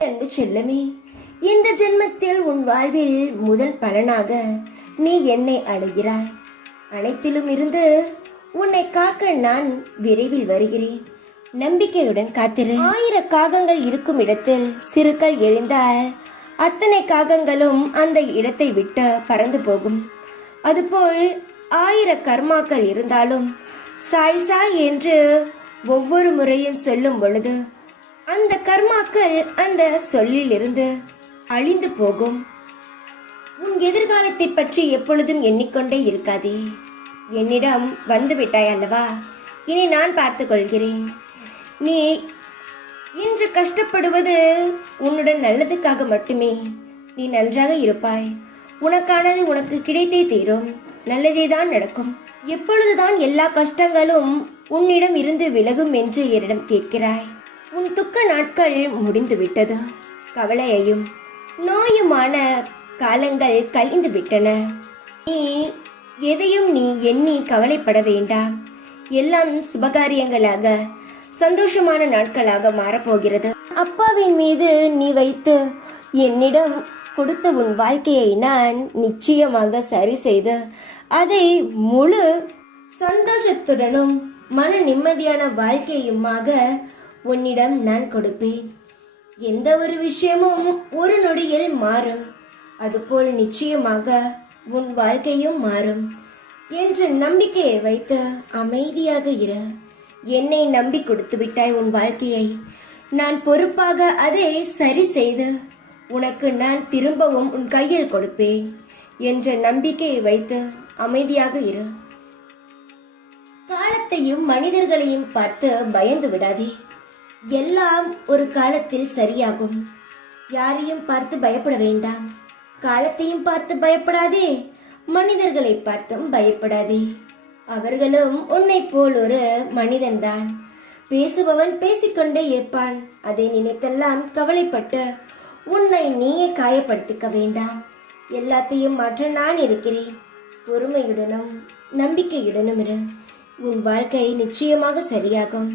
அன்பு செல்லமே, இந்த ஜென்மத்தில் உன் வாழ்வில் முதல் பலனாக நீ என்னை அடைகிறாய். அனைத்திலும் இருந்து உன்னை காக்க நான் விரைவில் வருகிறேன். நம்பிக்கையுடன் காத்திரு. 1000 காகங்கள் இருக்கும் இடத்தில் சிறுக்கள் எரிந்தால் அத்தனை காகங்களும் அந்த இடத்தை விட்டு பறந்து போகும். அதுபோல் 1000 கர்மாக்கள் இருந்தாலும் சாய் சாய் என்று ஒவ்வொரு முறையும் சொல்லும் பொழுது அந்த கர்மாக்கள் அந்த சொல்லில் இருந்து அழிந்து போகும். உன் எதிர்காலத்தை பற்றி எப்பொழுதும் எண்ணிக்கொண்டே இருக்காதே. என்னிடம் வந்து விட்டாய் அல்லவா, இனி நான் பார்த்து கொள்கிறேன். நீ இன்று கஷ்டப்படுவது உன்னுடன் நல்லதுக்காக மட்டுமே. நீ நன்றாக இருப்பாய். உனக்கானது உனக்கு கிடைத்தே தீரும். நல்லதே தான் நடக்கும். எப்பொழுதுதான் எல்லா கஷ்டங்களும் உன்னிடம் இருந்து விலகும் என்று என்னிடம் கேட்கிறாய்? உன் துக்க நாட்கள் முடிந்து விட்டது. கவலையையும் நோயுமான காலங்கள் கழிந்து விட்டன. நீ எதையும் நீ எண்ணி கவலைப்பட வேண்டாம். எல்லாம் சுபகாரியங்களாக சந்தோஷமான நாட்களாக மாறப்போகிறது. அப்பாவின் மீது நீ வைத்து என்னிடம் கொடுத்த உன் வாழ்க்கையை நான் நிச்சயமாக சரி செய்து அதை முழு சந்தோஷத்துடனும் மன நிம்மதியான வாழ்க்கையுமாக உன்னிடம் நான் கொடுப்பேன். எந்த ஒரு விஷயமும் ஒரு நொடியில் மாறும். அதுபோல் நிச்சயமாக உன் வாழ்க்கையும் மாறும் என்ற நம்பிக்கையை வைத்து அமைதியாக இரு. என்னை நம்பி கொடுத்து விட்டாய் உன் வாழ்க்கையை. நான் பொறுப்பாக அதை சரி செய்து உனக்கு நான் திரும்பவும் உன் கையில் கொடுப்பேன் என்ற நம்பிக்கையை வைத்து அமைதியாக இரு. காலத்தையும் மனிதர்களையும் பார்த்து பயந்து விடாதே. எல்லாம் ஒரு காலத்தில் சரியாகும். யாரையும் பார்த்து பயப்பட வேண்டாம். காலத்தையும் பார்த்து பயப்படாதே, மனிதர்களை பார்த்தும் பயப்படாதே. அவர்களும் உன்னை போல் ஒரு மனிதன்தான். பேசுபவன் பேசிக்கொண்டே இருப்பான். அதை நினைத்தெல்லாம் கவலைப்பட்டு உன்னை நீயே காயப்படுத்திக்க வேண்டாம். எல்லாத்தையும் மாற்ற நான் இருக்கிறேன். பொறுமையுடனும் நம்பிக்கையுடனும் இரு. உன் வாழ்க்கை நிச்சயமாக சரியாகும்.